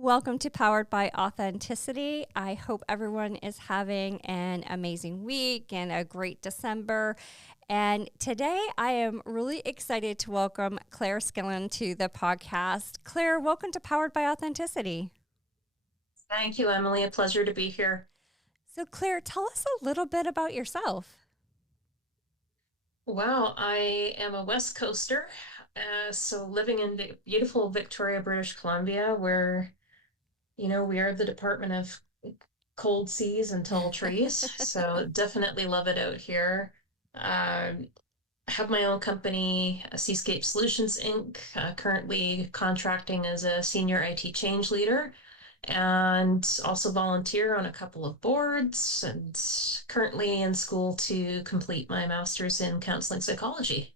Welcome to Powered by Authenticity. I hope everyone is having an amazing week and a great December. And today I am really excited to welcome Claire Skillen to the podcast. Claire, welcome to Powered by Authenticity. Thank you, Emily. A pleasure to be here. So, Claire, tell us a little bit about yourself. Well, I am a West Coaster, so living in beautiful Victoria, British Columbia, where, we are the Department of Cold Seas and Tall Trees. So definitely love it out here. Have my own company, Ceascape Solutions Inc., currently contracting as a senior IT change leader, and also volunteer on a couple of boards, and currently in school to complete my master's in counseling psychology.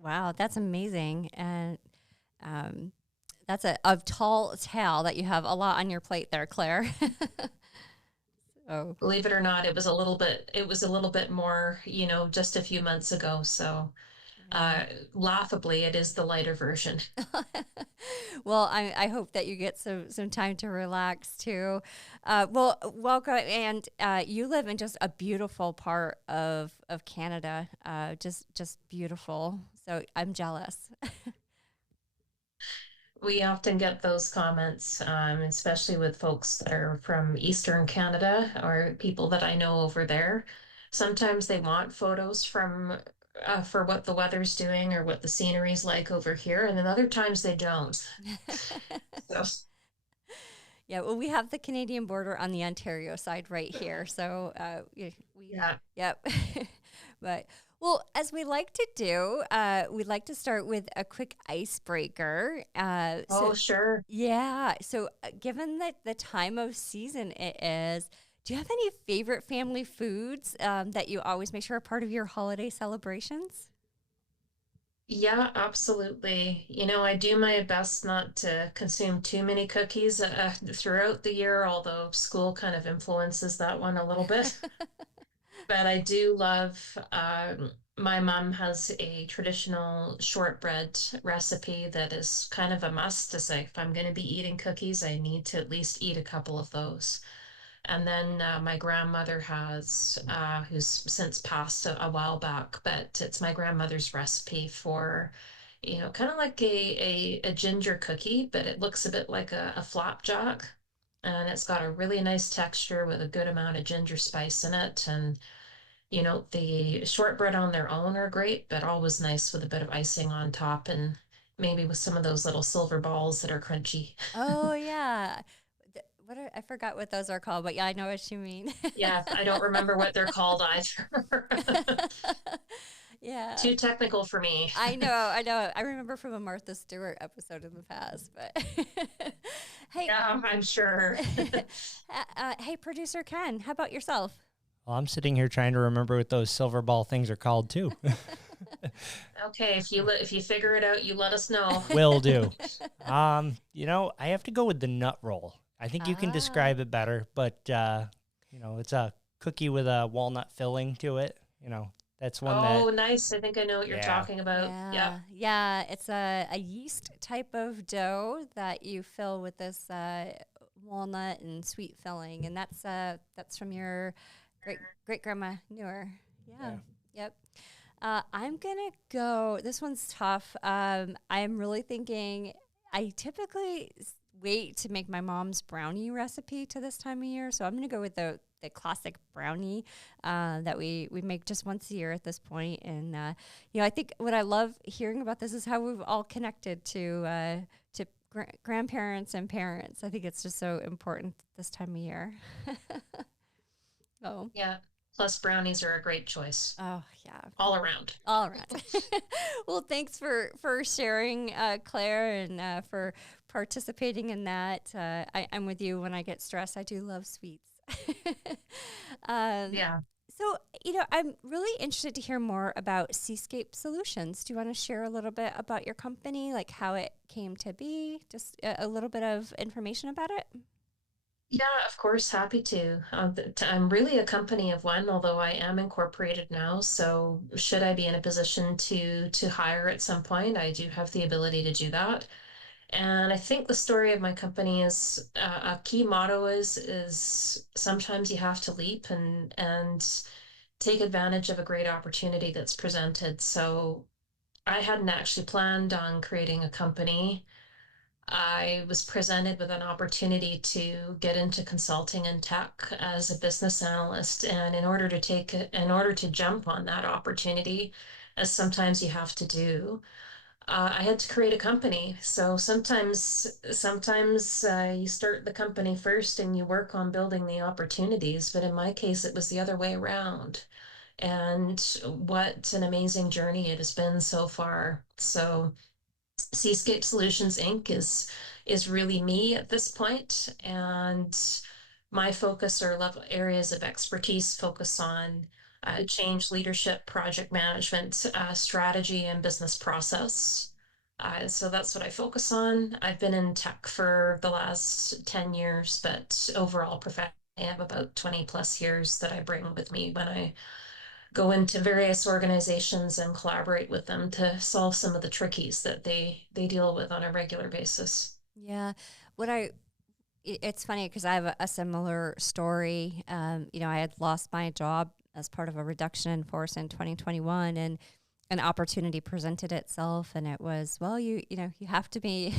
Wow, that's amazing. And um, that's a tall tale that you have a lot on your plate there, Claire. Oh. Believe it or not, it was a little bit more, just a few months ago. So Yeah. laughably, it is the lighter version. Well, I hope that you get some time to relax too. Welcome, and you live in just a beautiful part of Canada, just beautiful. So I'm jealous. We often get those comments, especially with folks that are from Eastern Canada or people that I know over there. Sometimes they want photos from for what the weather's doing or what the scenery's like over here, and then other times they don't. So, Yeah, well, we have the Canadian border on the Ontario side right here, so yeah. yep. But well, as we like to do, we'd like to start with a quick icebreaker. Oh, sure. Yeah, so given that the time of season it is, do you have any favorite family foods that you always make sure are part of your holiday celebrations? Yeah, absolutely. I do my best not to consume too many cookies throughout the year, although school kind of influences that one a little bit. But I do love, my mom has a traditional shortbread recipe that is kind of a must to say, if I'm going to be eating cookies, I need to at least eat a couple of those. And then my grandmother has, who's since passed a while back, but it's my grandmother's recipe for, kind of like a ginger cookie, but it looks a bit like a flapjack. And it's got a really nice texture with a good amount of ginger spice in it. And the shortbread on their own are great, but always nice with a bit of icing on top and maybe with some of those little silver balls that are crunchy. Oh yeah. I forgot what those are called, but yeah, I know what you mean. Yeah, I don't remember what they're called either. Yeah. Too technical for me. I know. I remember from a Martha Stewart episode in the past, but hey, Yeah, I'm sure. hey, producer Ken, how about yourself? Well, I'm sitting here trying to remember what those silver ball things are called too. Okay, if you figure it out, you let us know. Will do. I have to go with the nut roll. I think you can Ah, describe it better, but it's a cookie with a walnut filling to it. That's one Oh, that, nice. I think I know what you're yeah. talking about. Yeah. yeah. It's a yeast type of dough that you fill with this walnut and sweet filling, and that's from your great grandma Newer. Yeah. Yeah. Yep. I'm gonna go. This one's tough. I'm really thinking. I typically wait to make my mom's brownie recipe to this time of year, so I'm gonna go with the classic brownie that we make just once a year at this point. And I think what I love hearing about this is how we've all connected to grandparents and parents. I think it's just so important this time of year. Oh. Yeah. Plus brownies are a great choice Oh yeah, all around. all right. Well, thanks for sharing, Claire, and for participating in that. I'm with you when I get stressed. I do love sweets. um, Yeah. so, I'm really interested to hear more about Seascape Solutions. Do you want to share a little bit about your company, like how it came to be? Just a little bit of information about it? Yeah, of course, happy to. I'm really a company of one, although I am incorporated now. So should I be in a position to hire at some point, I do have the ability to do that. And I think the story of my company is a key motto is sometimes you have to leap and take advantage of a great opportunity that's presented. So I hadn't actually planned on creating a company. I was presented with an opportunity to get into consulting and tech as a business analyst. And in order to jump on that opportunity, as sometimes you have to do, I had to create a company. So sometimes you start the company first and you work on building the opportunities. But in my case, it was the other way around. And what an amazing journey it has been so far. So Ceascape Solutions Inc. is really me at this point, and my focus or level areas of expertise focus on change leadership, project management, strategy, and business process. So that's what I focus on. I've been in tech for the last 10 years, but overall professionally, I have about 20 plus years that I bring with me when I go into various organizations and collaborate with them to solve some of the trickies that they deal with on a regular basis. Yeah. What I it's funny because I have a similar story. I had lost my job as part of a reduction in force in 2021, and an opportunity presented itself, and it was, well, you have to be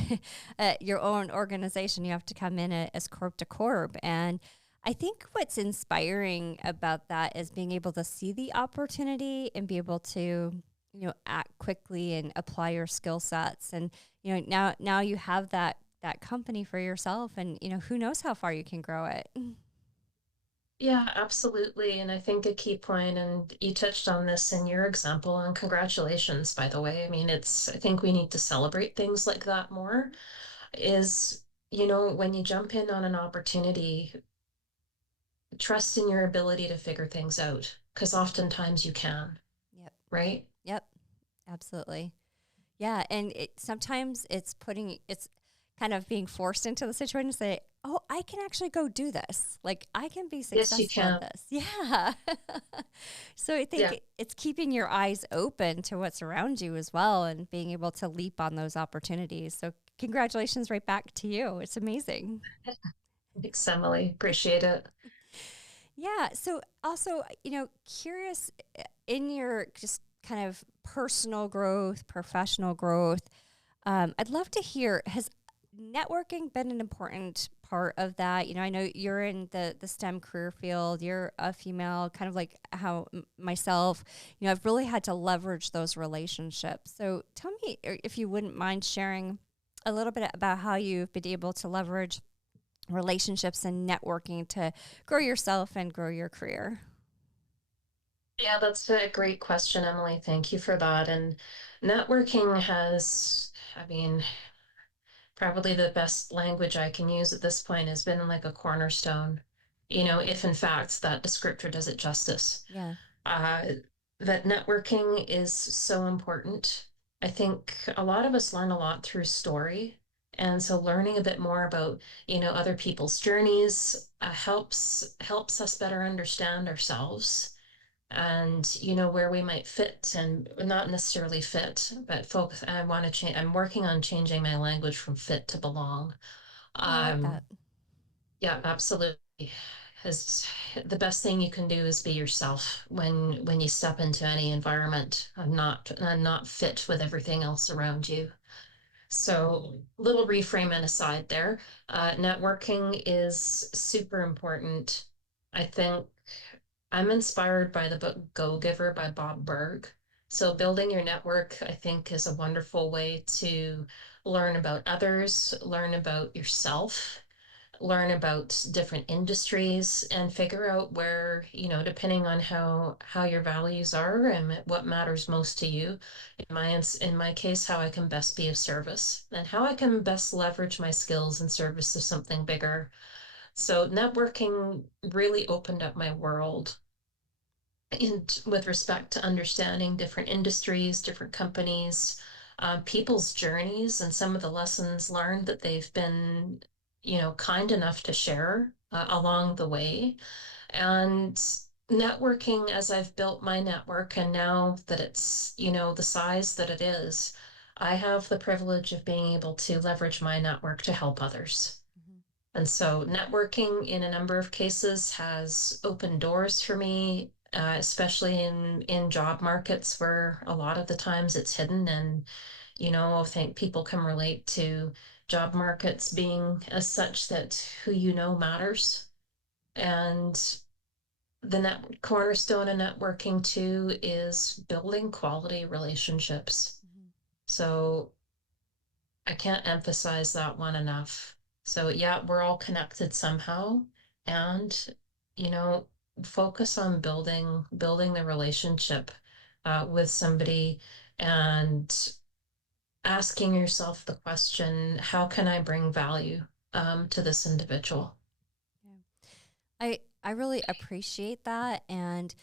your own organization. You have to come in as corp to corp, and I think what's inspiring about that is being able to see the opportunity and be able to act quickly and apply your skill sets, and now you have that company for yourself, and who knows how far you can grow it. Yeah, absolutely. And I think a key point, and you touched on this in your example, and congratulations, by the way. I mean, I think we need to celebrate things like that more, is, when you jump in on an opportunity, trust in your ability to figure things out, because oftentimes you can, Yep. right? Yep. Absolutely. Yeah, and sometimes it's kind of being forced into the situation to say, "Oh, I can actually go do this. Like I can be Yes, you successful at can. this." Yeah. So I Yeah. think it's keeping your eyes open to what's around you as well, and being able to leap on those opportunities. So congratulations right back to you. It's amazing. Thanks, Emily. Appreciate it. Yeah. So also, curious in your just kind of personal growth, professional growth, I'd love to hear, has networking been an important part of that? I know you're in the STEM career field, you're a female, kind of like how myself, I've really had to leverage those relationships. So tell me, if you wouldn't mind sharing a little bit about how you've been able to leverage relationships and networking to grow yourself and grow your career. Yeah, that's a great question, Emily. Thank you for that. And networking has, I mean, probably the best language I can use at this point has been like a cornerstone, if in fact that descriptor does it justice. Yeah. Uh, that networking is so important. I think a lot of us learn a lot through story. And so learning a bit more about, other people's journeys helps us better understand ourselves and where we might fit and not necessarily fit, but focus. I want to change. I'm working on changing my language from fit to belong. Oh, I like um that. yeah, absolutely. Because the best thing you can do is be yourself when you step into any environment. I'm not fit with everything else around you. So little reframing aside there, networking is super important. I think I'm inspired by the book Go Giver by Bob Berg. So, building your network, I think, is a wonderful way to learn about others, learn about yourself, learn about different industries, and figure out where, depending on how your values are and what matters most to you. In my case, how I can best be of service and how I can best leverage my skills in service of something bigger. So, networking really opened up my world with respect to understanding different industries, different companies, people's journeys, and some of the lessons learned that they've been, kind enough to share along the way. And networking, as I've built my network, and now that it's, the size that it is, I have the privilege of being able to leverage my network to help others. Mhm. And so networking in a number of cases has opened doors for me, especially in job markets where a lot of the times it's hidden. And, I think people can relate to job markets being as such that who you know matters. And the cornerstone of networking too is building quality relationships. Mhm. So I can't emphasize that one enough. So yeah, we're all connected somehow, and you know, focus on building the relationship with somebody and asking yourself the question, how can I bring value to this individual? Yeah. I really appreciate that. And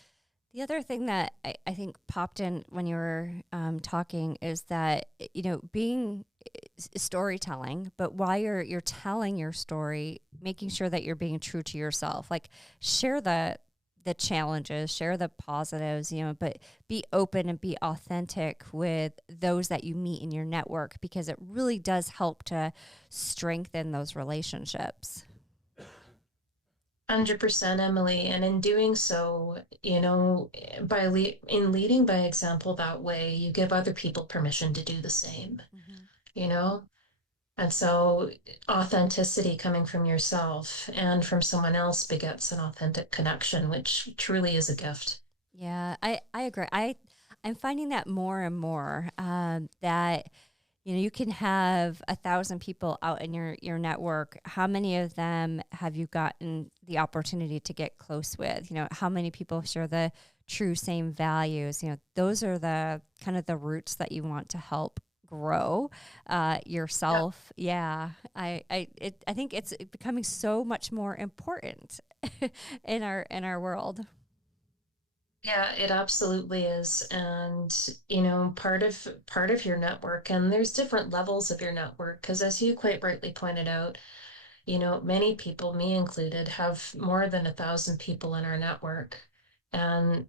the other thing that I think popped in when you were talking is that, being storytelling, but while you're telling your story, making sure that you're being true to yourself, like share the challenges, share the positives, but be open and be authentic with those that you meet in your network, because it really does help to strengthen those relationships. 100% Emily, and in doing so, in leading by example that way, you give other people permission to do the same, Mm-hmm. you know? And so authenticity coming from yourself and from someone else begets an authentic connection, which truly is a gift. Yeah, I agree. I'm finding that more and more, that you can have 1,000 people out in your network. How many of them have you gotten the opportunity to get close with? How many people share the true same values? Those are the kind of the roots that you want to help grow Yeah. yourself. Yeah, I think it's becoming so much more important in our world. Yeah, it absolutely is. And, part of your network, and there's different levels of your network, because as you quite rightly pointed out, many people, me included, have more than 1,000 people in our network. And,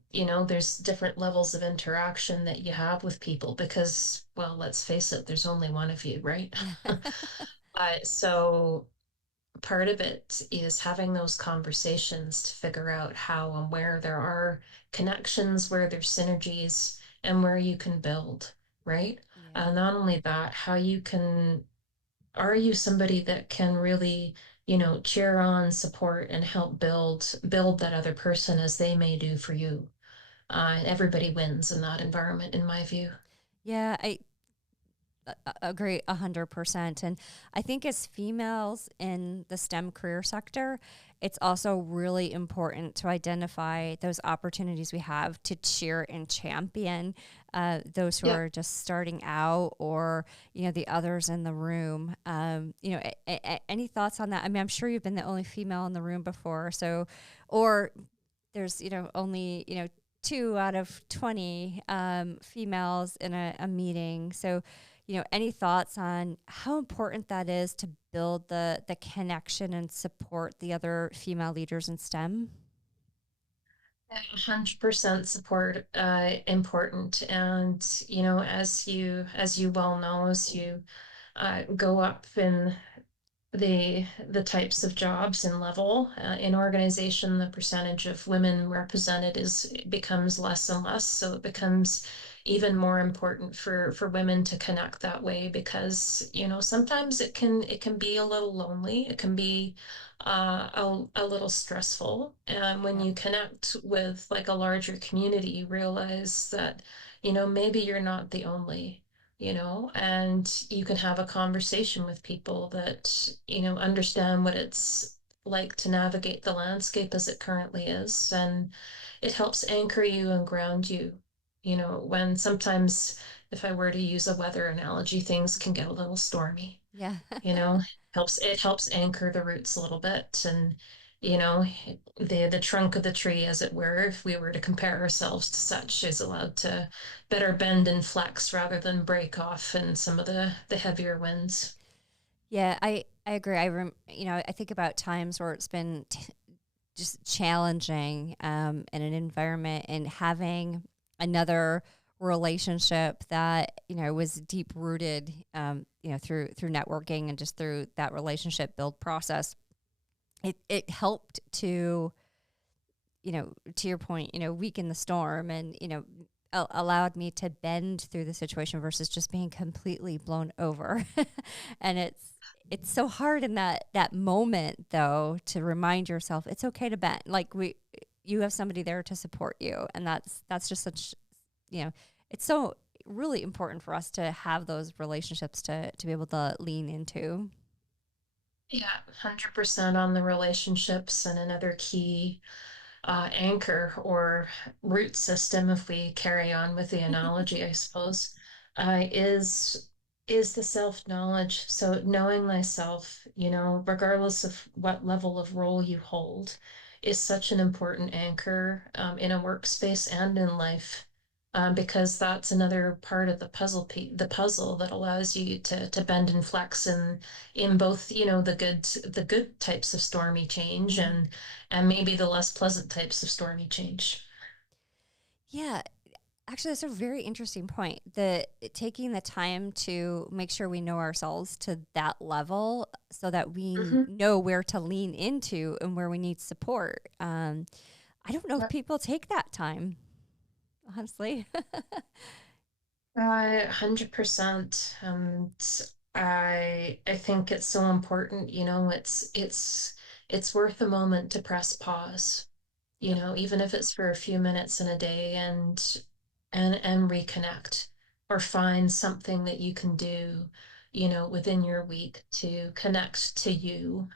there's different levels of interaction that you have with people because, well, let's face it, there's only one of you, right? Yeah. So part of it is having those conversations to figure out how and where there are connections, where there's synergies, and where you can build, right? Yeah. Not only that, how you can, are you somebody that can really, cheer on, support, and help build that other person as they may do for you? And everybody wins in that environment, in my view. Yeah, I agree 100%. And I think as females in the STEM career sector, it's also really important to identify those opportunities we have to cheer and champion those who Yeah. are just starting out, or the others in the room. Any thoughts on that? I mean, I'm sure you've been the only female in the room before, so, or there's only 2 out of 20 females in a meeting. So any thoughts on how important that is to build the connection and support the other female leaders in STEM? 100% support, important. And, as you well know, as you go up in the types of jobs and level in organization, the percentage of women represented becomes less and less. So it becomes even more important for women to connect that way, because sometimes it can be a little lonely. It can be a little stressful. And when Yeah. you connect with like a larger community, you realize that maybe you're not the only, and you can have a conversation with people that, understand what it's like to navigate the landscape as it currently is. And it helps anchor you and ground you, when sometimes, if I were to use a weather analogy, things can get a little stormy, Yeah. you know, it helps anchor the roots a little bit. And, you know, the trunk of the tree, as it were, if we were to compare ourselves to such, is allowed to better bend and flex rather than break off in some of the heavier winds. Yeah, I agree. I think about times where it's been just challenging in an environment, and having another relationship that, was deep rooted, through networking and just through that relationship build process. It helped to, to your point, weaken the storm and, allowed me to bend through the situation versus just being completely blown over. And it's so hard in that moment, though, to remind yourself it's okay to bend. Like you have somebody there to support you, and that's just such, it's so really important for us to have those relationships to be able to lean into. Yeah, 100% on the relationships. And another key anchor or root system, if we carry on with the analogy, I suppose, is the self-knowledge. So knowing thyself, regardless of what level of role you hold, is such an important anchor in a workspace and in life. Because that's another part of the puzzle that allows you to bend and flex in both, the good types of stormy change and maybe the less pleasant types of stormy change. Yeah, actually, that's a very interesting point. The taking the time to make sure we know ourselves to that level, so that we know where to lean into and where we need support. I don't know if people take that time, honestly. 100%. I think it's so important. It's worth a moment to press pause. Even if it's for a few minutes in a day, and reconnect, or find something that you can do, within your week to connect to you,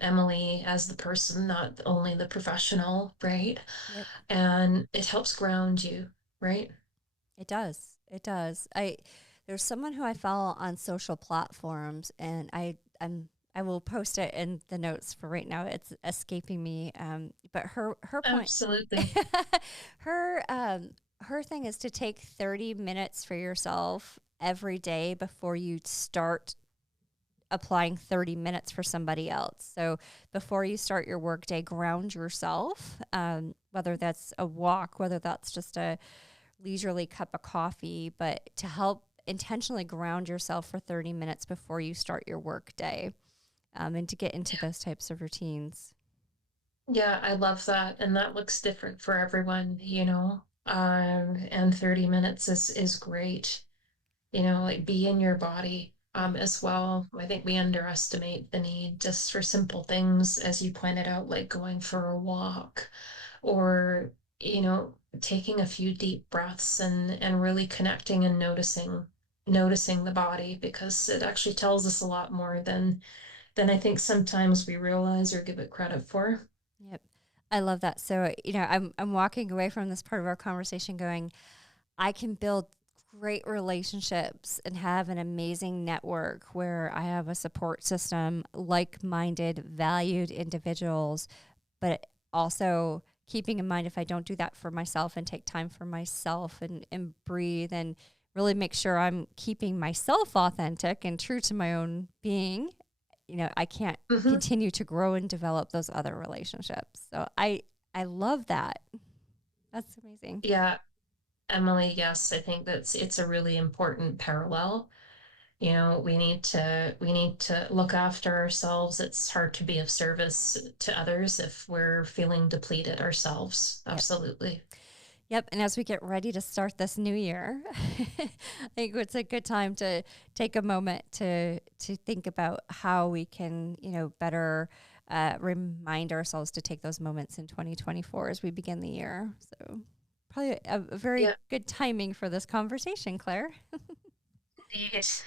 Emily as the person, not only the professional, right? Yep. And it helps ground you, right? It does. It does. There's someone who I follow on social platforms, and I will post it in the notes for right now. It's escaping me. But her point, Absolutely. her thing is to take 30 minutes for yourself every day before you start applying 30 minutes for somebody else. So before you start your workday, ground yourself, whether that's a walk, whether that's just a leisurely cup of coffee, but to help intentionally ground yourself for 30 minutes before you start your workday, and to get into those types of routines. Yeah, I love that. And that looks different for everyone, and 30 minutes is great. Like, be in your body as well. I think we underestimate the need just for simple things, as you pointed out, like going for a walk, or, taking a few deep breaths and really connecting and noticing the body, because it actually tells us a lot more than I think sometimes we realize or give it credit for. Yep. I love that. So, I'm walking away from this part of our conversation going, I can build great relationships and have an amazing network where I have a support system, like-minded, valued individuals, but also keeping in mind, if I don't do that for myself and take time for myself and breathe and really make sure I'm keeping myself authentic and true to my own being, I can't continue to grow and develop those other relationships. So I love that. That's amazing. Yeah, Emily, yes, I think it's a really important parallel. We need to look after ourselves. It's hard to be of service to others if we're feeling depleted ourselves. Absolutely. Yep. And as we get ready to start this new year, I think it's a good time to take a moment to think about how we can, better remind ourselves to take those moments in 2024 as we begin the year. So probably a very good timing for this conversation, Claire. Yes.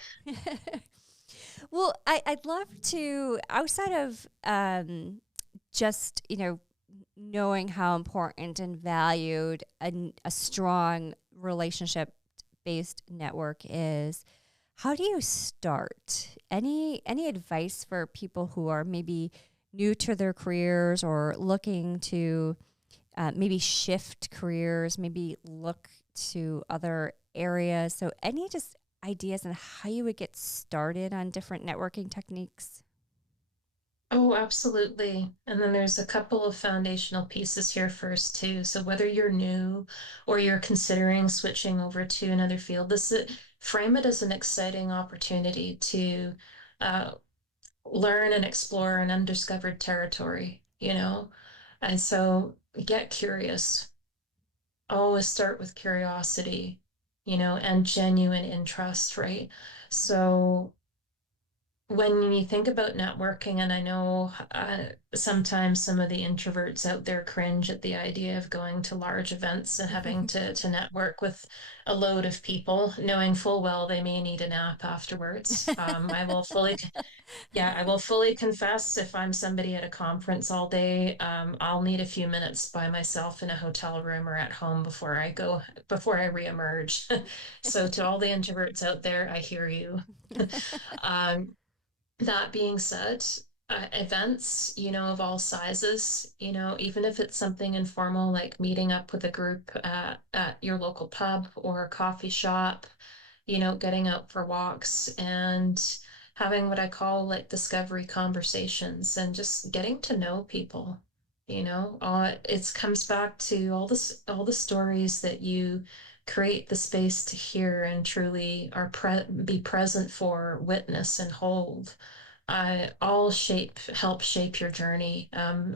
Well, I'd love to, outside of just, knowing how important and valued a strong relationship-based network is, how do you start? Any advice for people who are maybe new to their careers or looking to maybe shift careers, maybe look to other areas? So any just ideas on how you would get started on different networking techniques? Oh, absolutely. And then there's a couple of foundational pieces here first too. So whether you're new or you're considering switching over to another field, frame it as an exciting opportunity to uh, learn and explore an undiscovered territory, you know? And so get curious. Always start with curiosity, and genuine interest, right? So when you think about networking, and I know sometimes some of the introverts out there cringe at the idea of going to large events and having to network with a load of people, knowing full well they may need a nap afterwards. I will fully confess if I'm somebody at a conference all day, I'll need a few minutes by myself in a hotel room or at home before I reemerge. So to all the introverts out there, I hear you. Um, that being said, events, of all sizes, even if it's something informal like meeting up with a group at your local pub or coffee shop, getting out for walks and having what I call like discovery conversations and just getting to know people. It comes back to all the stories that you create the space to hear and truly be present for, witness, and hold. All help shape your journey,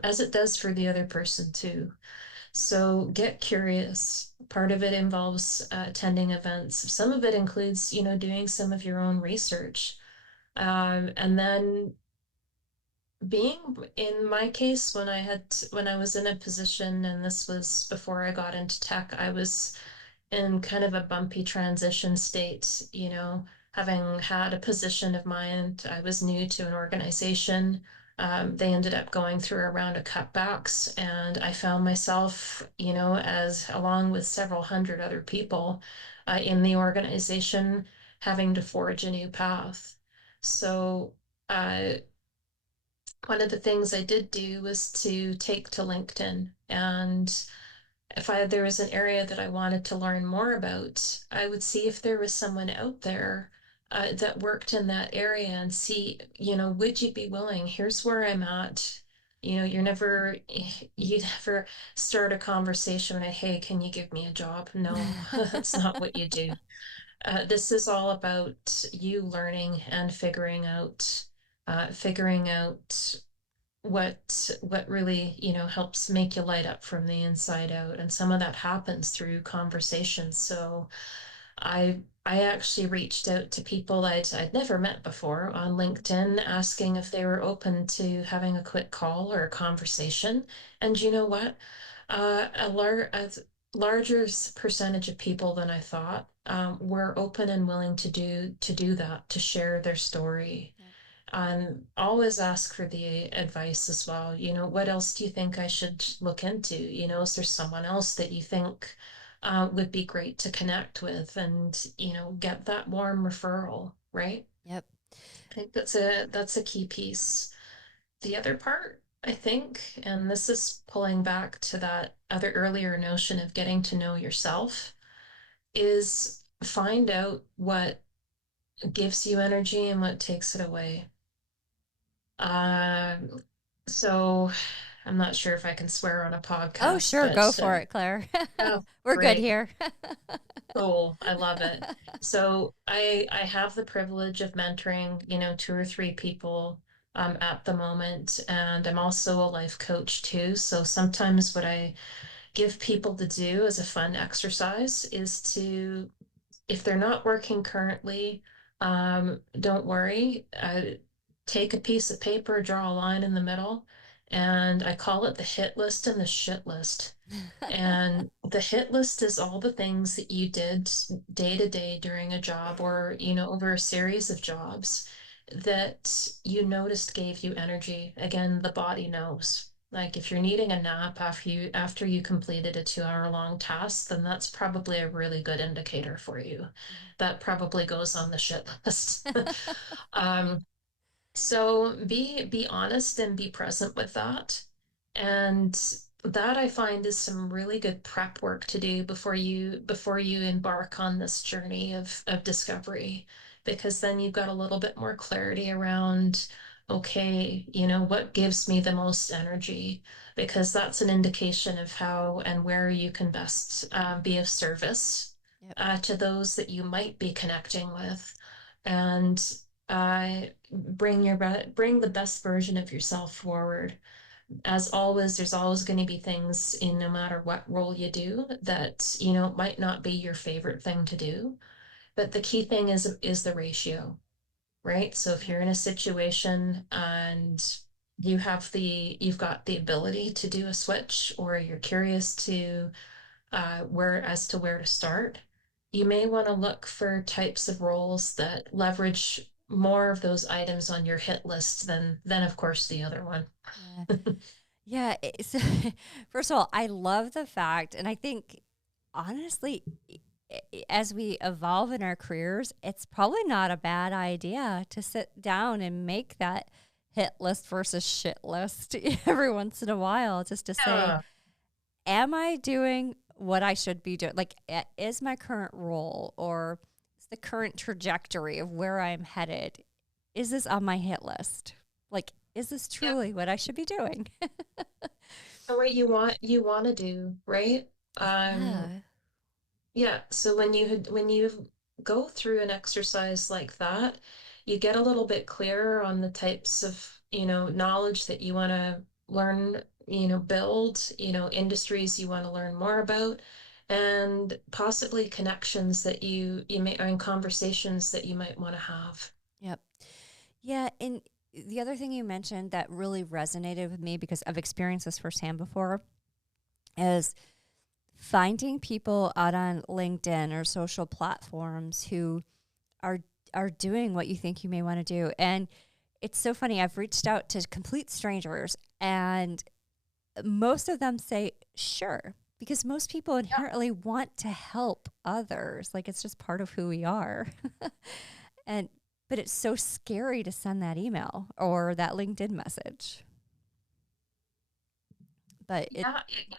as it does for the other person too. So get curious. Part of it involves attending events. Some of it includes, doing some of your own research. And then being, in my case, when I was in a position, and this was before I got into tech, I was in kind of a bumpy transition state, having had a position of mine. I was new to an organization. They ended up going through a round of cutbacks, and I found myself, as along with several hundred other people in the organization, having to forge a new path. So, uh, one of the things I did do was to take to LinkedIn, and if there was an area that I wanted to learn more about, I would see if there was someone out there that worked in that area and see, would you be willing? Here's where I'm at. You never start a conversation with, hey, can you give me a job? No, that's not what you do. This is all about you learning and figuring out what really helps make you light up from the inside out, and some of that happens through conversations. So I actually reached out to people I'd never met before on LinkedIn, asking if they were open to having a quick call or a conversation. And you know what, a larger percentage of people than I thought were open and willing to do that, to share their story. Always ask for the advice as well. What else do you think I should look into? Is there someone else that you think would be great to connect with, and, get that warm referral, right? Yep. I think that's a key piece. The other part, I think, and this is pulling back to that other earlier notion of getting to know yourself, is find out what gives you energy and what takes it away. Um, so I'm not sure if I can swear on a Oh, podcast, sure. Go but for it, Claire. oh, We're good great. here. Cool. I love it. So I have the privilege of mentoring, two or three people at the moment, and I'm also a life coach too. So sometimes what I give people to do as a fun exercise is to, if they're not working currently, don't worry. Take a piece of paper, draw a line in the middle, and I call it the hit list and the shit list. And the hit list is all the things that you did day to day during a job, or, over a series of jobs that you noticed gave you energy. Again, the body knows. Like if you're needing a nap after you completed a 2 hour long task, then that's probably a really good indicator for you. That probably goes on the shit list. um, so be honest and be present with that. And that I find is some really good prep work to do before you embark on this journey of discovery, because then you've got a little bit more clarity around okay, you know, what gives me the most energy? Because that's an indication of how and where you can best be of service Yep. to those that you might be connecting with, and bring the best version of yourself forward. As always, there's always going to be things in no matter what role you do that, you know, might not be your favorite thing to do. But the key thing is the ratio, right? So if Yep. you're in a situation and you've got the ability to do a switch, or you're curious to where to start, you may want to look for types of roles that leverage more of those items on your hit list than of course the other one. Yeah. Yeah. It's, first of all, I love the fact, and I think honestly, as we evolve in our careers, it's probably not a bad idea to sit down and make that hit list versus shit list every once in a while, just to say, Yeah. am I doing what I should be doing? Like, is my current role or is the current trajectory of where I'm headed, is this on my hit list? Like, is this Yeah. truly what I should be doing? And what you want to do, right? Um, Yeah. yeah. So when you go through an exercise like that, you get a little bit clearer on the types of, you know, knowledge that you want to learn, you know, build, you know, industries you want to learn more about, and possibly connections that you may, or in conversations that you might want to have. Yep. Yeah. And the other thing you mentioned that really resonated with me, because I've experienced this firsthand before, is finding people out on LinkedIn or social platforms who are are doing what you think you may want to do. And it's so funny. I've reached out to complete strangers, and most of them say sure, because most people inherently want to help others. Like, it's just part of who we are. And but it's so scary to send that email or that LinkedIn message. But it Yeah, it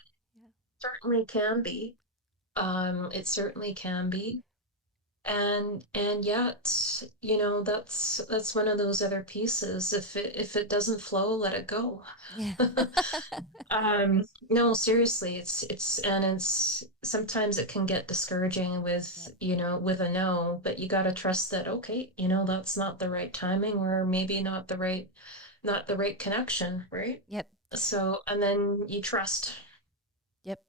certainly can be. It certainly can be. And yet, you know, that's one of those other pieces. If it doesn't flow, let it go. yeah. No, seriously, it's sometimes it can get discouraging Yep. with, you know, with a no, but you got to trust that, okay, you know, that's not the right timing, or maybe not the right connection, right? Yep. So, and then you trust. Yep.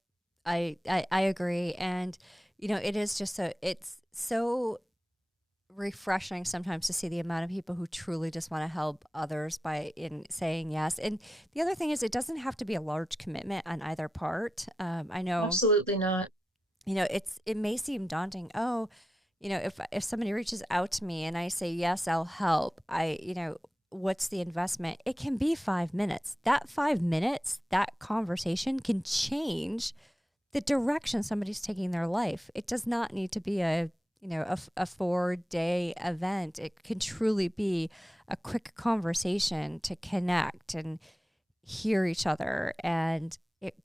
I agree. And it is just it's so refreshing sometimes to see the amount of people who truly just want to help others by in saying yes. And the other thing is, it doesn't have to be a large commitment on either part. I know, Absolutely not. it may seem daunting. Oh, if somebody reaches out to me and I say yes, I'll help. What's the investment? It can be 5 minutes. That 5 minutes, that conversation can change the direction somebody's taking their life. It does not need to be a 4-day event. It can truly be a quick conversation to connect and hear each other, and it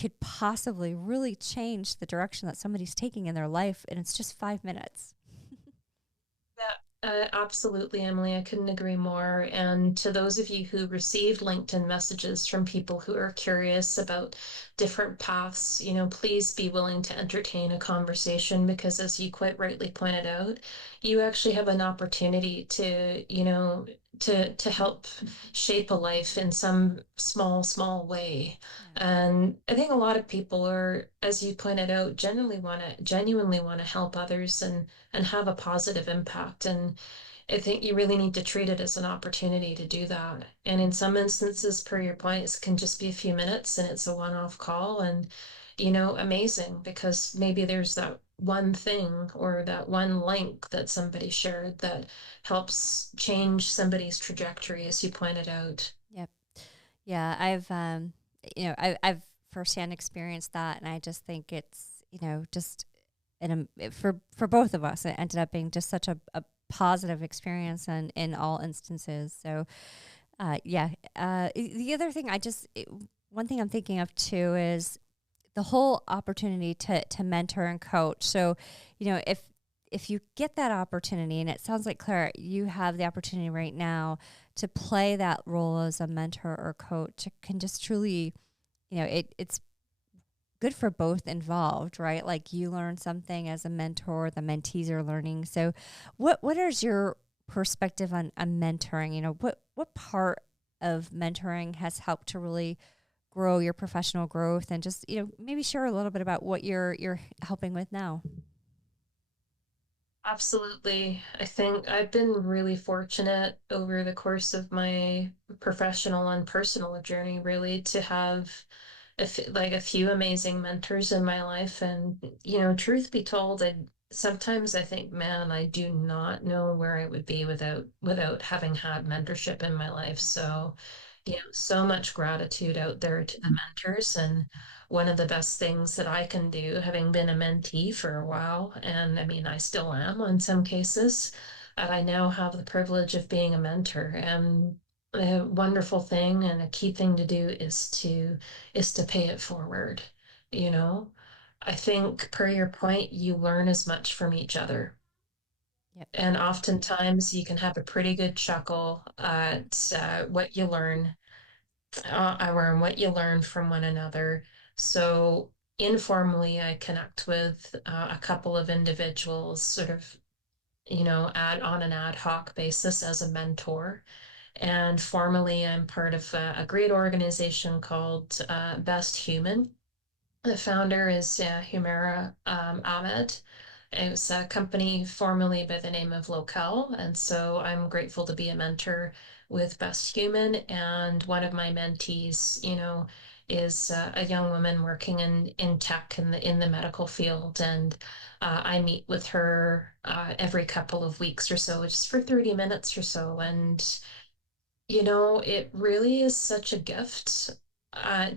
could possibly really change the direction that somebody's taking in their life, and it's just 5 minutes. Yeah, absolutely, Emily. I couldn't agree more. And to those of you who received LinkedIn messages from people who are curious about different paths, you know, please be willing to entertain a conversation, because as you quite rightly pointed out, you actually have an opportunity to, you know, to help shape a life in some small way. Yeah. And I think a lot of people are, as you pointed out, genuinely want to help others and have a positive impact. And I think you really need to treat it as an opportunity to do that. And in some instances, per your point, it can just be a few minutes and it's a one-off call, and, you know, amazing, because maybe there's that one thing or that one link that somebody shared that helps change somebody's trajectory, as you pointed out. Yep. Yeah, I've firsthand experienced that, and I just think it's just for both of us, it ended up being just such a positive experience in all instances. So, yeah. The other thing one thing I'm thinking of too is the whole opportunity to mentor and coach. So, if if you get that opportunity, and it sounds like, Claire, you have the opportunity right now to play that role as a mentor or coach, it can just truly, it's good for both involved, right? Like you learn something as a mentor, the mentees are learning. So what is your perspective on mentoring? What part of mentoring has helped to really grow your professional growth, and just, maybe share a little bit about what you're helping with now? Absolutely. I think I've been really fortunate over the course of my professional and personal journey, really, to have like a few amazing mentors in my life. And, truth be told, sometimes I think, man, I do not know where I would be without having had mentorship in my life. So, so much gratitude out there to the mentors. And one of the best things that I can do, having been a mentee for a while, and I mean, I still am in some cases, I now have the privilege of being a mentor. And a wonderful thing and a key thing to do is to pay it forward. You know, I think per your point, you learn as much from each other. Yep. And oftentimes you can have a pretty good chuckle at what you learn or what you learn from one another. So informally, I connect with a couple of individuals, sort of, on an ad hoc basis as a mentor. And formally, I'm part of a great organization called Best Human. The founder is Humera Ahmed. It was a company formerly by the name of Locale. And so I'm grateful to be a mentor with Best Human. And one of my mentees, is a young woman working in tech in the medical field. And I meet with her every couple of weeks or so, just for 30 minutes or so. And it really is such a gift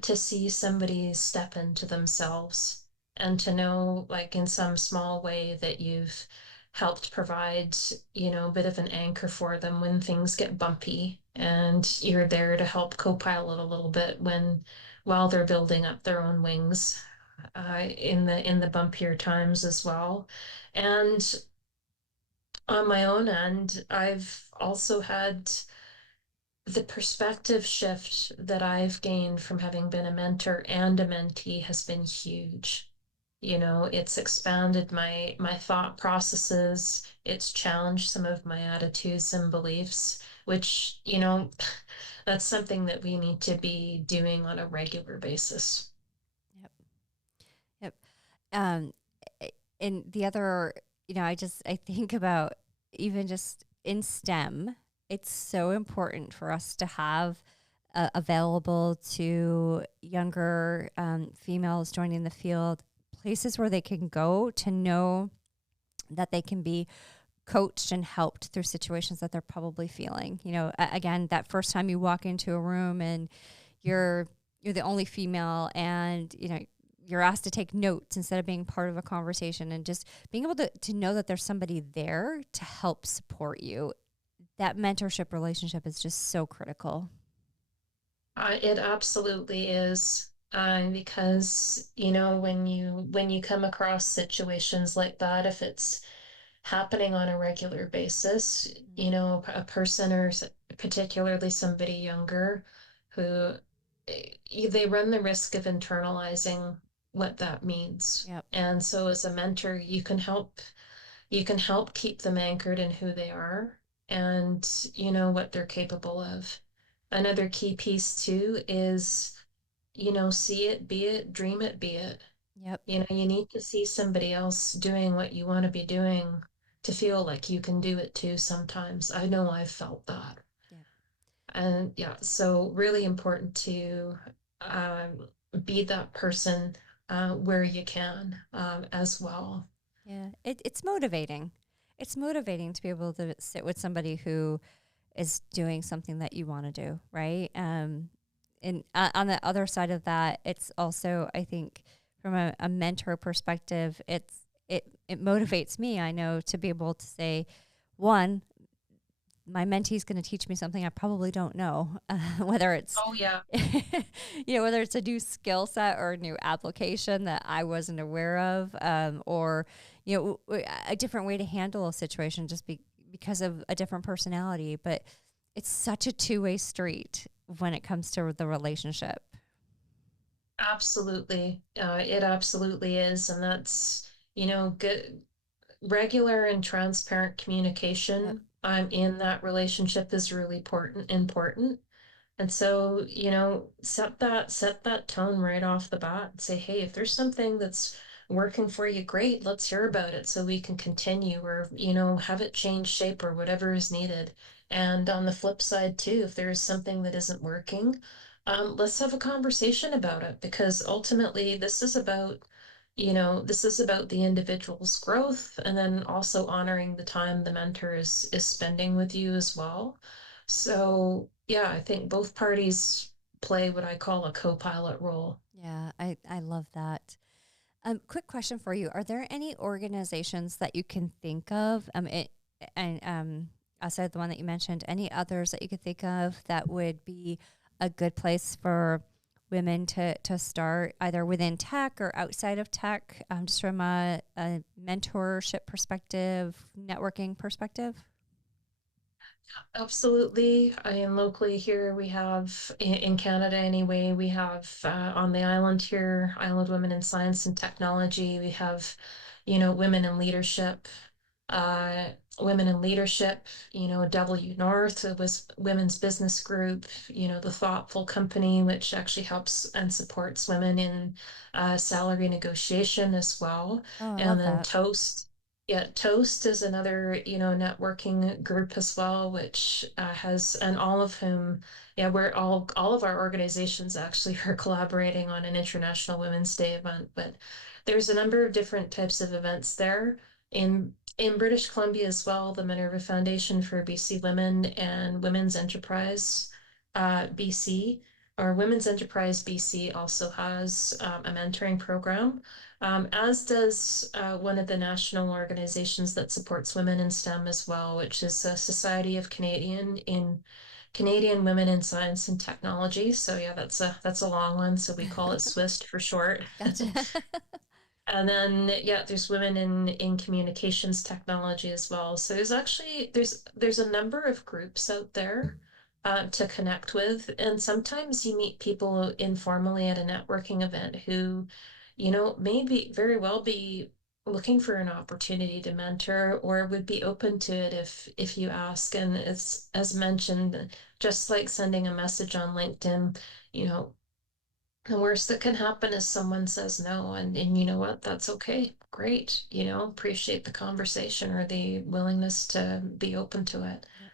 to see somebody step into themselves and to know, like, in some small way that you've helped provide, a bit of an anchor for them when things get bumpy, and you're there to help co-pilot a little bit while they're building up their own wings in the bumpier times as well. And on my own end, I've also had the perspective shift that I've gained from having been a mentor and a mentee has been huge. It's expanded my thought processes, it's challenged some of my attitudes and beliefs, which, that's something that we need to be doing on a regular basis. Yep. Yep. Um, and the other, I think about, even just in STEM, it's so important for us to have available to younger females joining the field, places where they can go to know that they can be coached and helped through situations that they're probably feeling. Again, that first time you walk into a room and you're the only female, and you're asked to take notes instead of being part of a conversation, and just being able to know that there's somebody there to help support you. That mentorship relationship is just so critical. It absolutely is. Because, when you come across situations like that, if it's happening on a regular basis, a person, or particularly somebody younger, who they run the risk of internalizing what that means. Yep. And so as a mentor, you can help keep them anchored in who they are and what they're capable of. Another key piece too is, see it, be it, dream it, be it. Yep. You need to see somebody else doing what you want to be doing to feel like you can do it too sometimes. I know I've felt that. Yeah. And yeah, so really important to be that person where you can as well. Yeah. It's motivating. It's motivating to be able to sit with somebody who is doing something that you want to do, right? And on the other side of that, it's also, I think, from a mentor perspective, it motivates me, I know, to be able to say, one, my mentee is going to teach me something I probably don't know, whether it's Oh yeah. whether it's a new skill set or a new application that I wasn't aware of, or a different way to handle a situation because of a different personality. But it's such a two-way street when it comes to the relationship. Absolutely. It absolutely is. And that's, good, regular and transparent Yep. communication in that relationship is really important. And so, set that tone right off the bat and say, hey, if there's something that's working for you, great, let's hear about it so we can continue or, have it change shape or whatever is needed. And on the flip side too, if there's something that isn't working, let's have a conversation about it because ultimately this is about the individual's growth and then also honoring the time the mentor is spending with you as well. So, yeah, I think both parties play what I call a co-pilot role. Yeah, I love that. Quick question for you: are there any organizations that you can think of? Outside the one that you mentioned, any others that you could think of that would be a good place for women to start, either within tech or outside of tech, just from a mentorship perspective, networking perspective? Absolutely. I am locally here. We have in Canada anyway, we have on the island here, Island Women in Science and Technology. We have, women in leadership, uh, women in leadership, W North, it was Women's Business Group, the Thoughtful Company, which actually helps and supports women in salary negotiation as well. Oh, I And love then that. Toast. Yeah, Toast is another, networking group as well, which has, and all of whom, yeah, we're all of our organizations actually are collaborating on an International Women's Day event. But there's a number of different types of events there. In British Columbia as well, the Minerva Foundation for BC Women and Women's Enterprise BC, or Women's Enterprise BC also has a mentoring program, as does one of the national organizations that supports women in STEM as well, which is the Society of Canadian Women in Science and Technology. So yeah, that's a long one, so we call it SWIST for short. Gotcha. And then yeah, there's women in communications technology as well. So there's a number of groups out there to connect with, and sometimes you meet people informally at a networking event who, maybe very well be looking for an opportunity to mentor or would be open to it if you ask. And it's as mentioned, just like sending a message on LinkedIn, you know, the worst that can happen is someone says no, and you know what? That's okay. Great. Appreciate the conversation or the willingness to be open to it. Yep.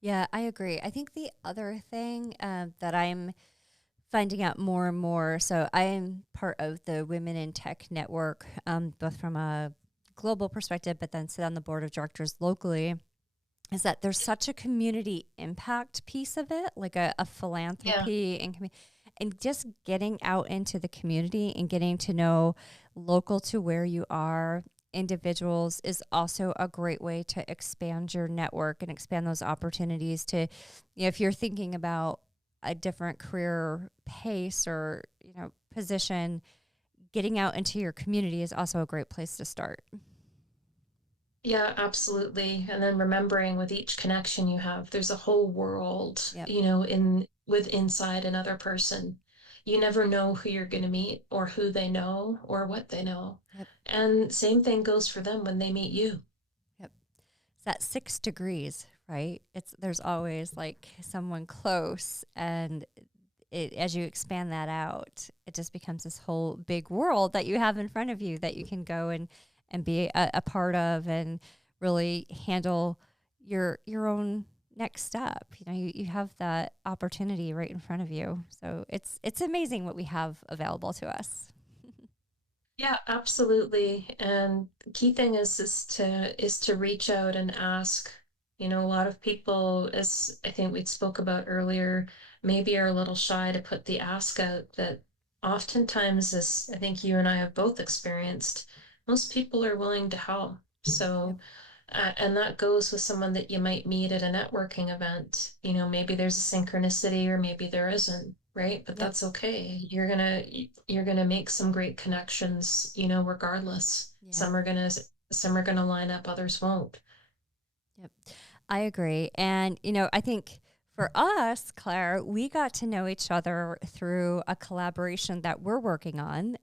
Yeah, I agree. I think the other thing that I'm finding out more and more, so I am part of the Women in Tech Network, both from a global perspective, but then sit on the board of directors locally, is that there's such a community impact piece of it, like a Yeah. philanthropy and just getting out into the community and getting to know local to where you are individuals is also a great way to expand your network and expand those opportunities to, if you're thinking about a different career pace or, position, getting out into your community is also a great place to start. Yeah, absolutely. And then remembering with each connection you have, there's a whole world, Yep. inside another person. You never know who you're going to meet or who they know or what they know. Yep. And same thing goes for them when they meet you. Yep. It's that 6 degrees, right? There's always like someone close, and as you expand that out, it just becomes this whole big world that you have in front of you that you can go and be a part of and really handle your own next step. You have that opportunity right in front of you. So it's amazing what we have available to us. Yeah, absolutely. And the key thing is to reach out and ask. A lot of people, as I think we spoke about earlier, maybe are a little shy to put the ask out, but oftentimes, as I think you and I have both experienced, most people are willing to help. Yep. So, and that goes with someone that you might meet at a networking event. Maybe there's a synchronicity or maybe there isn't, right? But Yep. that's okay. You're gonna make some great connections, regardless. Yeah. Some are gonna line up, others won't. Yep. I agree. And, I think for us, Claire, we got to know each other through a collaboration that we're working on,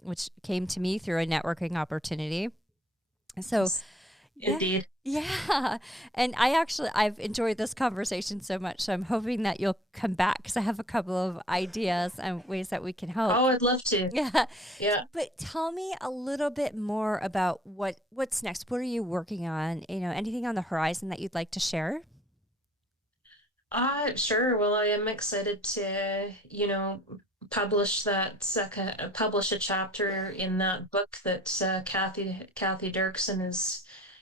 which came to me through a networking opportunity. So, Yes, yeah. indeed. Yeah. And I've enjoyed this conversation so much. So I'm hoping that you'll come back because I have a couple of ideas and ways that we can help. Oh, I'd love to. Yeah. Yeah. But tell me a little bit more about what's next. What are you working on? Anything on the horizon that you'd like to share? Sure. Well, I am excited to, publish a chapter in that book that Kathy Dirksen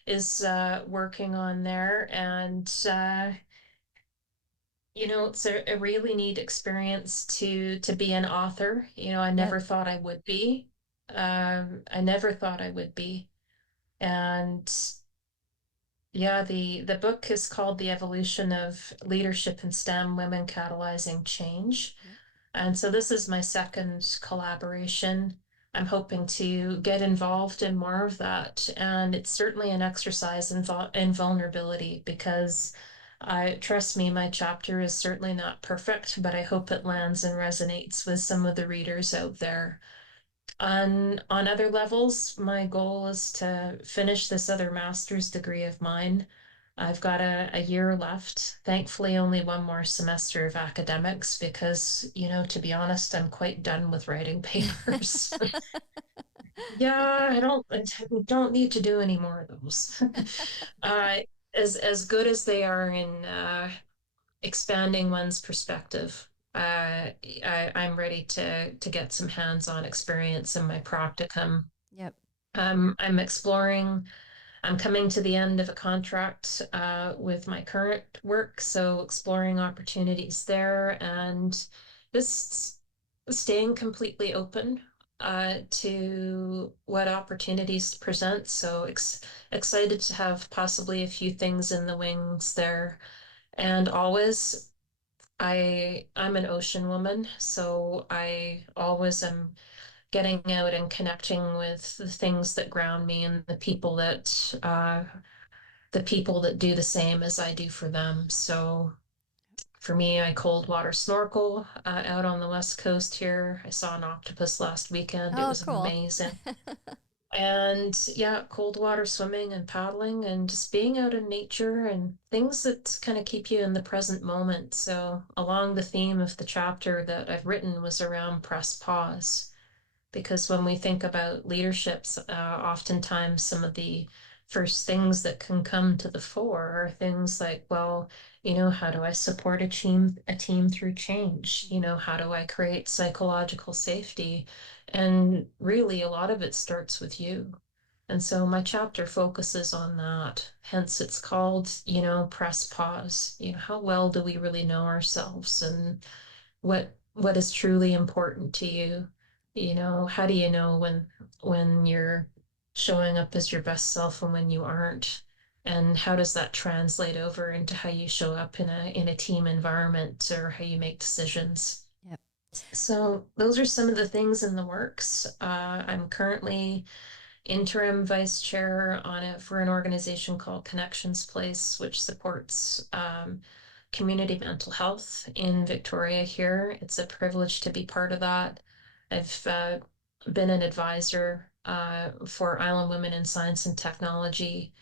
is working on there, and it's a really neat experience to be an author. I Yep. never thought I would be. I never thought I would be, and yeah, the book is called The Evolution of Leadership in STEM Women Catalyzing Change. Yep. And so this is my second collaboration. I'm hoping to get involved in more of that. And it's certainly an exercise in vulnerability because trust me, my chapter is certainly not perfect, but I hope it lands and resonates with some of the readers out there. On other levels, my goal is to finish this other master's degree of mine. I've got a year left. Thankfully, only one more semester of academics because, to be honest, I'm quite done with writing papers. Yeah, I don't need to do any more of those. Uh, as good as they are in expanding one's perspective. I'm ready to get some hands-on experience in my practicum. Yep. I'm exploring. I'm coming to the end of a contract with my current work, so exploring opportunities there and just staying completely open to what opportunities present. So excited to have possibly a few things in the wings there. And always I'm an ocean woman, so I always am getting out and connecting with the things that ground me and the people that do the same as I do for them. So for me, I cold water snorkel out on the west coast here. I saw an octopus last weekend. It Oh, was cool. amazing. And yeah, cold water swimming and paddling and just being out in nature and things that kind of keep you in the present moment. So, along the theme of the chapter that I've written was around press pause. Because when we think about leaderships, oftentimes some of the first things that can come to the fore are things like, well, how do I support a team through change? How do I create psychological safety? And really, a lot of it starts with you. And so my chapter focuses on that. Hence, it's called, press pause. How well do we really know ourselves and what is truly important to you? How do you know when you're showing up as your best self and when you aren't? And how does that translate over into how you show up in a team environment or how you make decisions? Yep. So those are some of the things in the works. I'm currently interim vice chair for an organization called Connections Place, which supports community mental health in Victoria here. It's a privilege to be part of that. I've been an advisor for Island Women in Science and Technology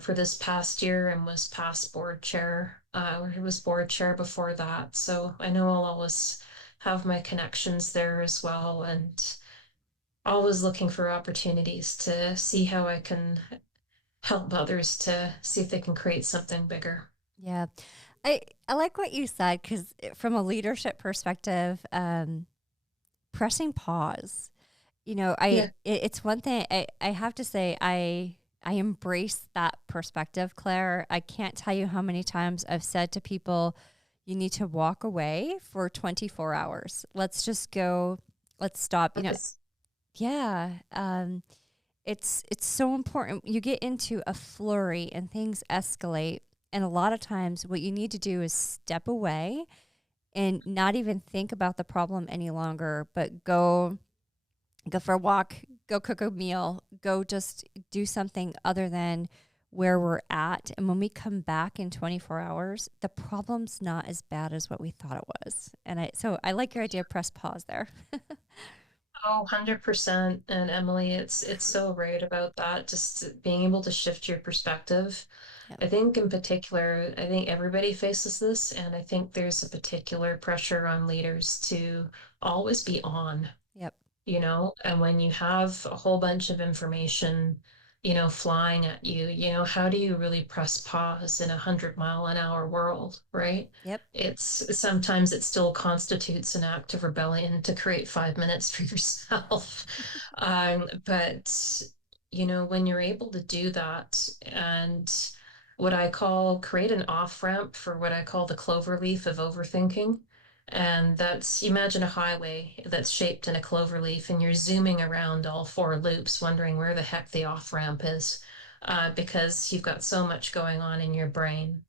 for this past year and was past board chair, or was board chair before that. So I know I'll always have my connections there as well, and always looking for opportunities to see how I can help others to see if they can create something bigger. Yeah. I like what you said because from a leadership perspective, pressing pause. Yeah. It's one thing I have to say I embrace that perspective, Claire. I can't tell you how many times I've said to people, you need to walk away for 24 hours. Let's just go. Let's stop. Yeah. It's so important. You get into a flurry and things escalate. And a lot of times what you need to do is step away and not even think about the problem any longer, but go for a walk, go cook a meal, go just do something other than where we're at. And when we come back in 24 hours, the problem's not as bad as what we thought it was. And so I like your idea of press pause there. Oh, 100%. And Emily, it's so right about that. Just being able to shift your perspective. Yep. I think in particular, I think everybody faces this, and I think there's a particular pressure on leaders to always be on, Yep. and when you have a whole bunch of information, flying at you, how do you really press pause in 100-mile-an-hour world, right? Yep. Sometimes it still constitutes an act of rebellion to create 5 minutes for yourself. But when you're able to do that and what I call create an off ramp for what I call the clover leaf of overthinking. And that's, imagine a highway that's shaped in a clover leaf, and you're zooming around all four loops, wondering where the heck the off ramp is, because you've got so much going on in your brain.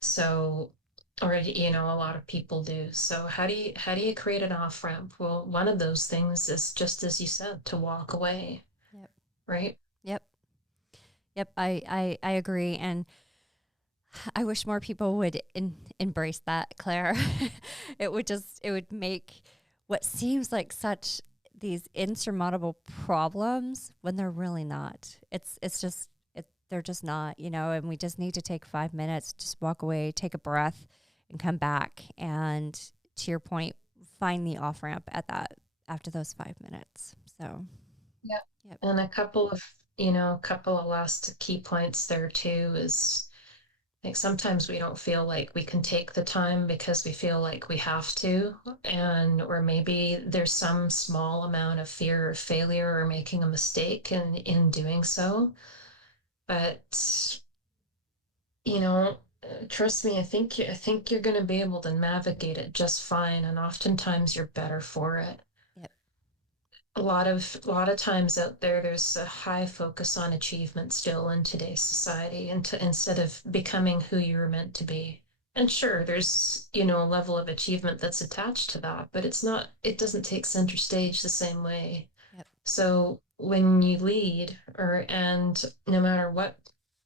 So, or a lot of people do. So how do you create an off ramp? Well, one of those things is just as you said, to walk away. Yep. Right. Yep. Yep. I agree. And I wish more people would embrace that, Claire. It would make what seems like such these insurmountable problems when they're really not. They're just not, and we just need to take 5 minutes, just walk away, take a breath and come back. And to your point, find the off ramp after those 5 minutes. So, yeah. Yep. And a couple of last key points there too is, like, sometimes we don't feel like we can take the time because we feel like we have to, or maybe there's some small amount of fear of failure or making a mistake in doing so. But trust me, I think you're going to be able to navigate it just fine, and oftentimes you're better for it. Yep. A lot of times out there's a high focus on achievement still in today's society, and instead of becoming who you were meant to be. And sure, there's a level of achievement that's attached to that, but it doesn't take center stage the same way. Yep. So when you lead, and no matter what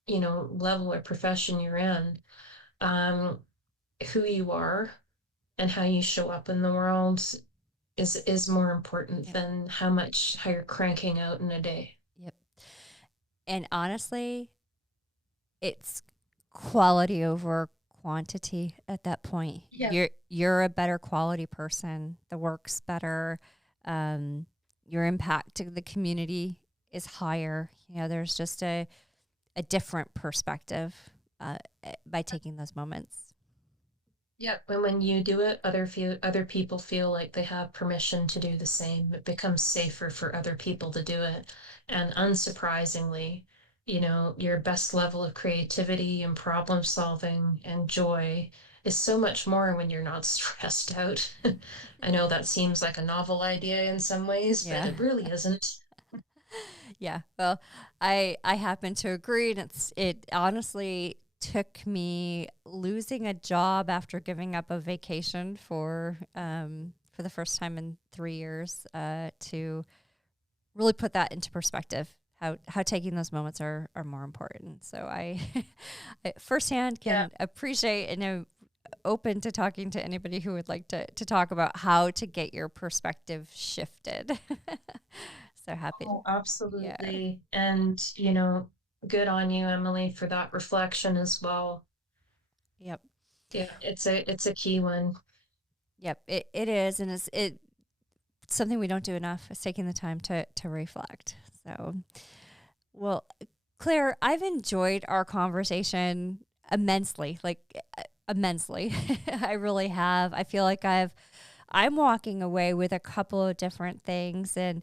level or profession you're in, who you are and how you show up in the world is more important Yep. than how you're cranking out in a day. Yep. And honestly, it's quality over quantity at that point. Yeah. You're a better quality person. The work's better. Your impact to the community is higher. There's just a different perspective by taking those moments. Yeah, and when you do it, other people feel like they have permission to do the same. It becomes safer for other people to do it. And unsurprisingly, your best level of creativity and problem solving and joy is so much more when you're not stressed out. I know that seems like a novel idea in some ways, Yeah. but it really isn't. Yeah, well, I happen to agree, and it honestly took me losing a job after giving up a vacation for the first time in 3 years to really put that into perspective. How taking those moments are more important. So I firsthand can appreciate and am open to talking to anybody who would like to talk about how to get your perspective shifted. So happy. Oh, absolutely. Yeah. And, good on you, Emily, for that reflection as well. Yep. Yeah, it's a key one. Yep, it is. And it's something we don't do enough, is taking the time to reflect. So, well, Claire, I've enjoyed our conversation immensely, immensely. I really have. I feel like I'm walking away with a couple of different things, and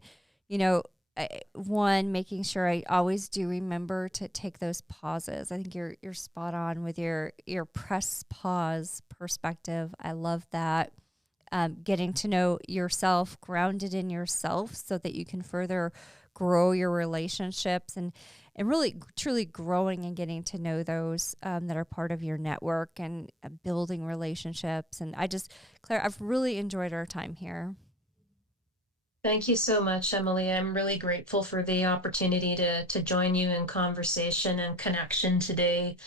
one, making sure I always do remember to take those pauses. I think you're spot on with your press pause perspective. I love that. Getting to know yourself, grounded in yourself, so that you can further grow your relationships and really truly growing and getting to know those that are part of your network and building relationships. And Claire, I've really enjoyed our time here. Thank you so much, Emily. I'm really grateful for the opportunity to join you in conversation and connection today.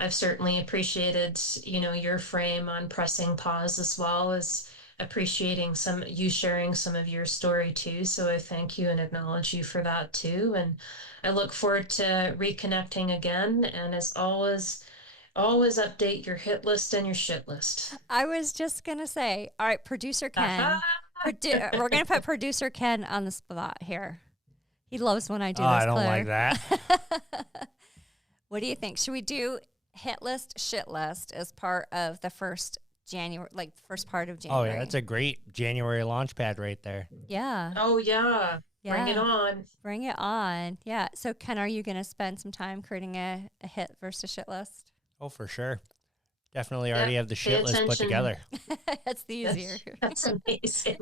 I've certainly appreciated, your frame on pressing pause as well as appreciating you sharing some of your story too. So I thank you and acknowledge you for that too. And I look forward to reconnecting again. And as always update your hit list and your shit list. I was just going to say, all right, producer Ken, we're going to put producer Ken on the spot here. He loves when I do this, I don't Claire. like that. What do you think? Should we do hit list, shit list as part of the first part of January? Oh, yeah, that's a great January launch pad right there. Yeah. Oh, yeah. Bring it Yeah. on. Bring it on. Yeah. So, Ken, are you going to spend some time creating a hit versus shit list? Oh, for sure. Definitely already have the Pay shit list put attention. together. That's the easier. That's amazing.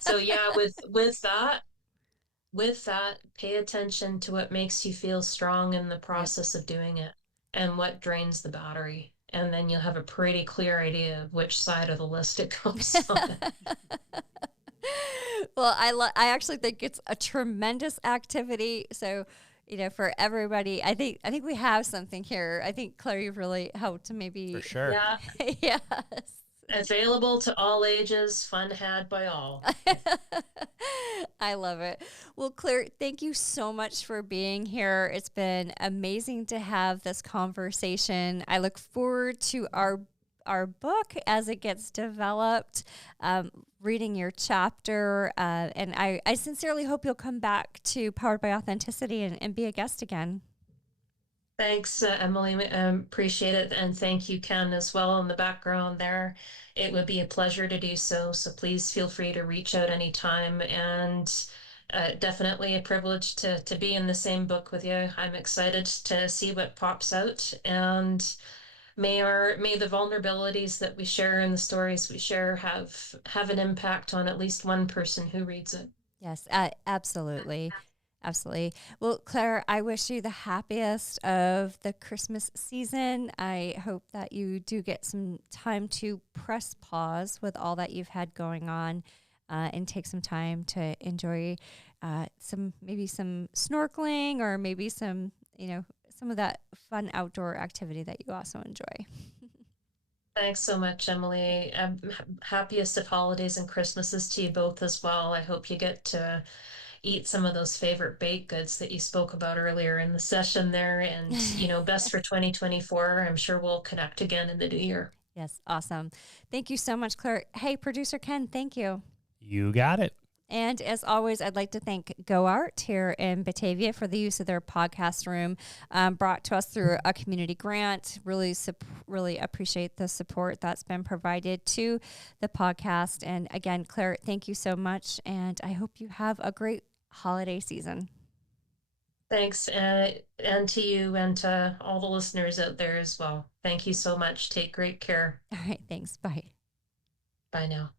So yeah, with that, pay attention to what makes you feel strong in the process of doing it and what drains the battery. And then you'll have a pretty clear idea of which side of the list it goes on. Well, I actually think it's a tremendous activity. So, for everybody, I think we have something here. I think, Claire, you've really helped to maybe. For sure. Yeah. Yes. Available to all ages, fun had by all. I love it. Well, Claire, thank you so much for being here. It's been amazing to have this conversation. I look forward to our book as it gets developed, reading your chapter. And I sincerely hope you'll come back to Powered by Authenticity and be a guest again. Thanks, Emily. Appreciate it. And thank you, Ken, as well in the background there. It would be a pleasure to do so. So please feel free to reach out anytime. And definitely a privilege to be in the same book with you. I'm excited to see what pops out. And may the vulnerabilities that we share and the stories we share have an impact on at least one person who reads it. Yes, absolutely. Absolutely. Well, Claire, I wish you the happiest of the Christmas season. I hope that you do get some time to press pause with all that you've had going on and take some time to enjoy maybe some snorkeling or maybe some of that fun outdoor activity that you also enjoy. Thanks so much, Emily. Happiest of holidays and Christmases to you both as well. I hope you get to eat some of those favorite baked goods that you spoke about earlier in the session there. And, best for 2024. I'm sure we'll connect again in the new year. Yes. Awesome. Thank you so much, Claire. Hey, producer Ken, thank you. You got it. And as always, I'd like to thank GoArt here in Batavia for the use of their podcast room brought to us through a community grant. Really appreciate the support that's been provided to the podcast. And again, Claire, thank you so much. And I hope you have a great holiday season. Thanks. And to you and to all the listeners out there as well. Thank you so much. Take great care. All right. Thanks. Bye. Bye now.